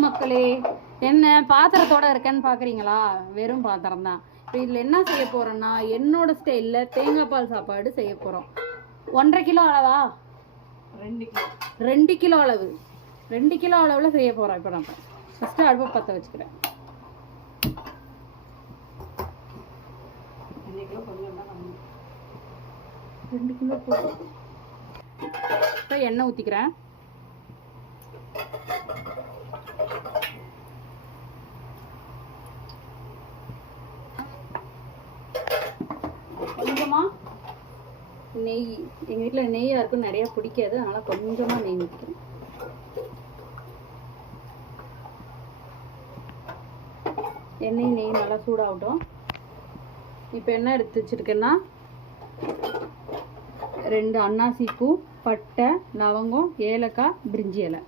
மக்களே, என்ன பாத்திரத்தோட இருக்கேன்னு பார்க்குறீங்களா? வெறும் பாத்திரம் தான். இப்போ இதில் என்ன செய்ய போகிறோன்னா, என்னோட ஸ்டைலில் தேங்காய் பால் சாப்பாடு செய்ய போகிறோம். 1.5 கிலோ அளவா? 2 கிலோ அளவு. 2 கிலோ அளவில் செய்ய போகிறோம். இப்போ நம்ம ஃபஸ்ட்டு அடுப்பை பற்ற வச்சுக்கிறேன். 2 கிலோ போதும். இப்போ எண்ணெய் ஊற்றிக்கிறேன். கொஞ்சமாக நெய். எங்கள் வீட்டில் நெய் யாருக்கும் நிறையா பிடிக்காது, அதனால் கொஞ்சமாக நெய் ஊற்றிக்கிறேன். நெய் நல்லா சூடாகட்டும். இப்போ என்ன எடுத்து வச்சுருக்கேன்னா, 2 அன்னாசி பூ, பட்டை, லவங்கம், ஏலக்காய், பிரிஞ்சி இலை.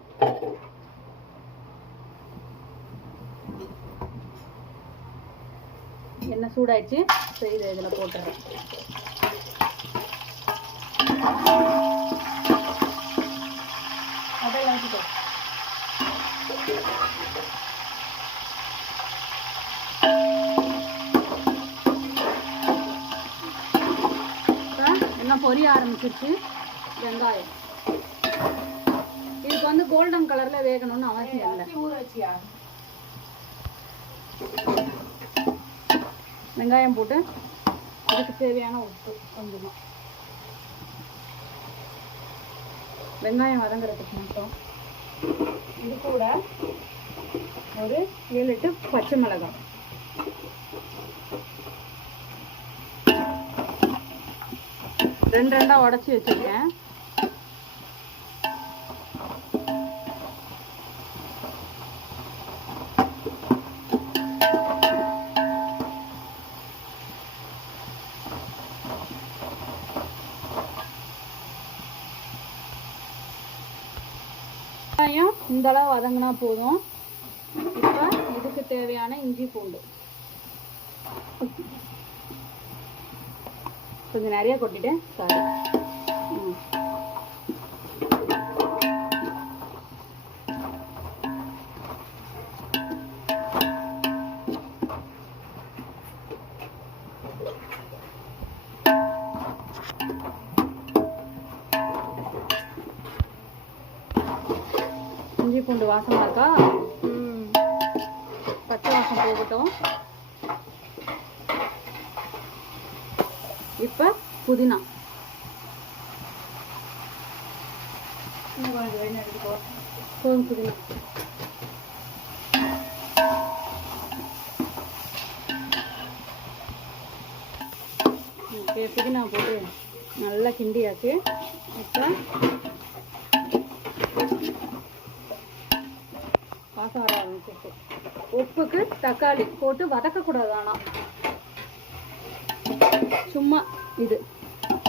எண்ணெய் சூடாயிடுச்சு. ஸோ இதை இதில் போட்டுறேன். அதெல்லாம் எல்லாம் பொரிய ஆரம்பிச்சிருச்சு. வெங்காயம் இதுக்கு வந்து கோல்டன் கலர்ல வேகணும்னு அவசியம் இல்லை. வெங்காயம் போட்டு அதுக்கு தேவையான உப்பு கொஞ்சமா. வெங்காயம் வதங்குறதுக்கு மட்டும் இது கூட ஒரு 7-8 பச்சை மிளகாய், ரெண்டா உடச்சி வச்சிருக்கேன். வெங்காயம் இந்த அளவு வதங்கினா போதும். இப்போ இதுக்கு தேவையான இஞ்சி பூண்டு கொஞ்சம் நிறைய கொட்டிட்டேன், சாரி. இஞ்சி பூண்டு வாசமா இருக்கா? பச்சை வாசம் போகட்டும். இப்போ புதினா போதும். புதினா ஓகே. புதினா போட்டு நல்லா கிண்டியாச்சு. இப்போ வாசம் வர ஆரம்பிச்சிருக்கு. உப்புக்கு தக்காளி போட்டு வதக்கக்கூடாது, ஆனால் சும்மா இது.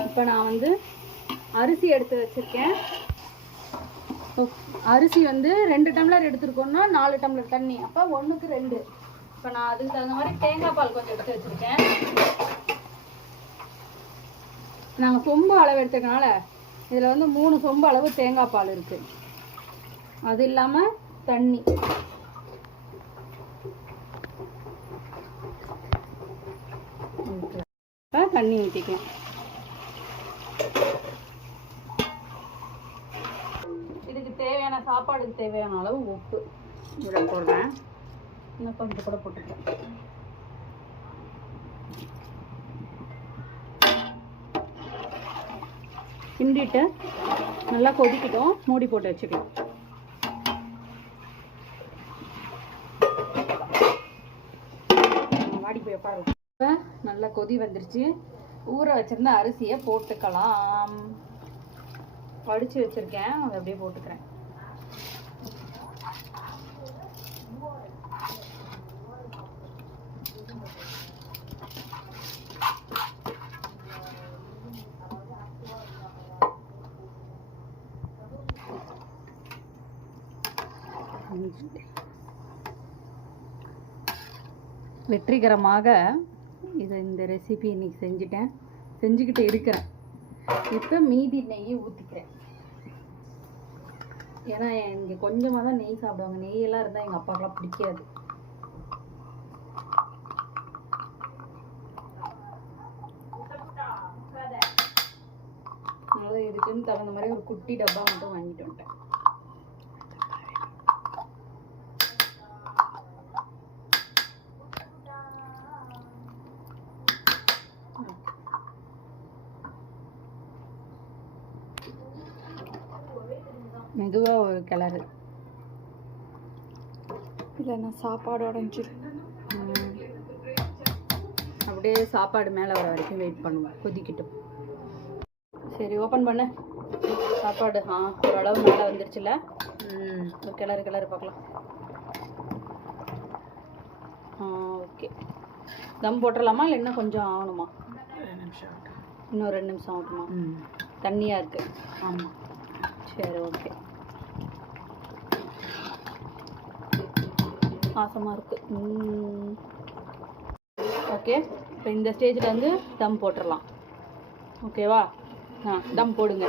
இப்போ நான் வந்து அரிசி எடுத்து வச்சுருக்கேன். அரிசி வந்து 2 டம்ளர் எடுத்துருக்கோன்னா 4 டம்ளர் தண்ணி, அப்போ 1க்கு 2. இப்போ நான் அதுக்கு தகுந்த மாதிரி தேங்காய் பால் கொஞ்சம் எடுத்து வச்சுருக்கேன். நாங்கள் சொம்பு அளவு எடுத்துக்கனால இதில் வந்து 3 சொம்பு அளவு தேங்காய் பால் இருக்குது. அது இல்லாமல் தண்ணி. தண்ணி ஊற்றிக்கலாம். இதுக்கு தேவையான சாப்பாடுக்கு தேவையான அளவு உப்பு இதில் போடுறேன். இன்னும் கொஞ்சம் கூட போட்டுருக்கேன். கிண்டிட்டு நல்லா கொதிக்கிட்டோம், மூடி போட்டு வச்சுக்கலாம். வாடி போய் உட்காருவோம். இப்போ நல்லா கொதி வந்துருச்சு. ஊற வச்சிருந்த அரிசியை போட்டுக்கலாம். வடித்து வச்சுருக்கேன், அதை அப்படியே போட்டுக்கிறேன். வெற்றிகரமாக இந்த ரெசிபி இன்னைக்கு செஞ்சுக்கிட்டு இருக்கிறேன். இப்போ மீதி நெய்யை ஊற்றிக்கிறேன். ஏன்னா எனக்கு கொஞ்சமாக தான் நெய் சாப்பிடுவாங்க. நெய்யெல்லாம் இருந்தால் எங்கள் அப்பாக்கெல்லாம் பிடிக்காது. அதனால இதுக்குன்னு தகுந்த மாதிரி ஒரு குட்டி டப்பா மட்டும் வாங்கிட்டு வந்துட்டேன். மெதுவாக ஒரு கிளறு, இல்லைன்னா சாப்பாடு உடஞ்சிரும். அப்படியே சாப்பாடு மேலே வர வரைக்கும் வெயிட் பண்ணுவோம், கொதிக்கிட்டும். சரி, ஓப்பன் பண்ண. சாப்பாடு ஓரளவு மேலே வந்துருச்சுல. ஒரு கிளறு பார்க்கலாம். ஓகே, தம் போட்டுடலாமா இல்லை இன்னும் கொஞ்சம் ஆகணுமா? இன்னும் 2 நிமிஷம் ஆகட்டுமா? தண்ணியாக இருக்குது. ஆமாம், சரி, ஓகே. வாசமாக இருக்குது. ஓகே, இப்போ இந்த ஸ்டேஜில் வந்து தம் போட்டுடலாம். ஓகேவா? தம் போடுங்க.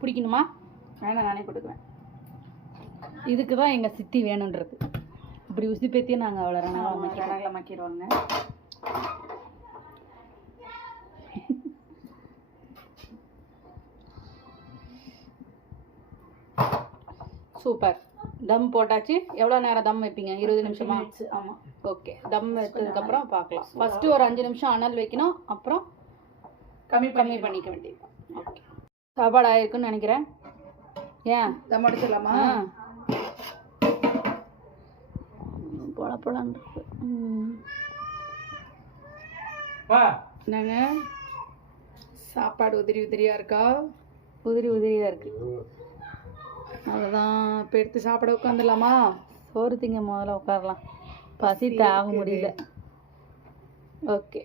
பிடிக்கணுமா? வேணாம், நானே போட்டுக்குவேன். இதுக்கு தான் எங்கள் சித்தி வேணுன்றது. இப்படி உசுப்பேத்தியே நாங்கள் அவ்வளோ ரெண்டாக மக்கிடுவாங்க. சூப்பர். தம் போட்டாச்சு. எவ்வளோ நேரம் தம் வைப்பீங்க? 20 நிமிஷமா? ஆமாம். ஓகே, தம் வச்சதுக்கப்புறம் பார்க்கலாம். ஃபஸ்ட்டு ஒரு 5 நிமிஷம் அனல் வைக்கணும், அப்புறம் கம்மி பண்ணிக்க வேண்டியது. ஓகே, சாப்பாடு ஆயிருக்குன்னு நினைக்கிறேன். ஏன் தம் அடிச்சிடலாமா? பொழப்பொழான்னு இருக்கு. என்னங்க சாப்பாடு உதிரியாக இருக்கா? உதிரியாக இருக்கு. அதுதான் இப்போ எடுத்து சாப்பிட உட்காந்துடலாமா? சோறு திங்க முதல்ல உட்காரலாம். பசி தாங்க முடியல. ஓகே.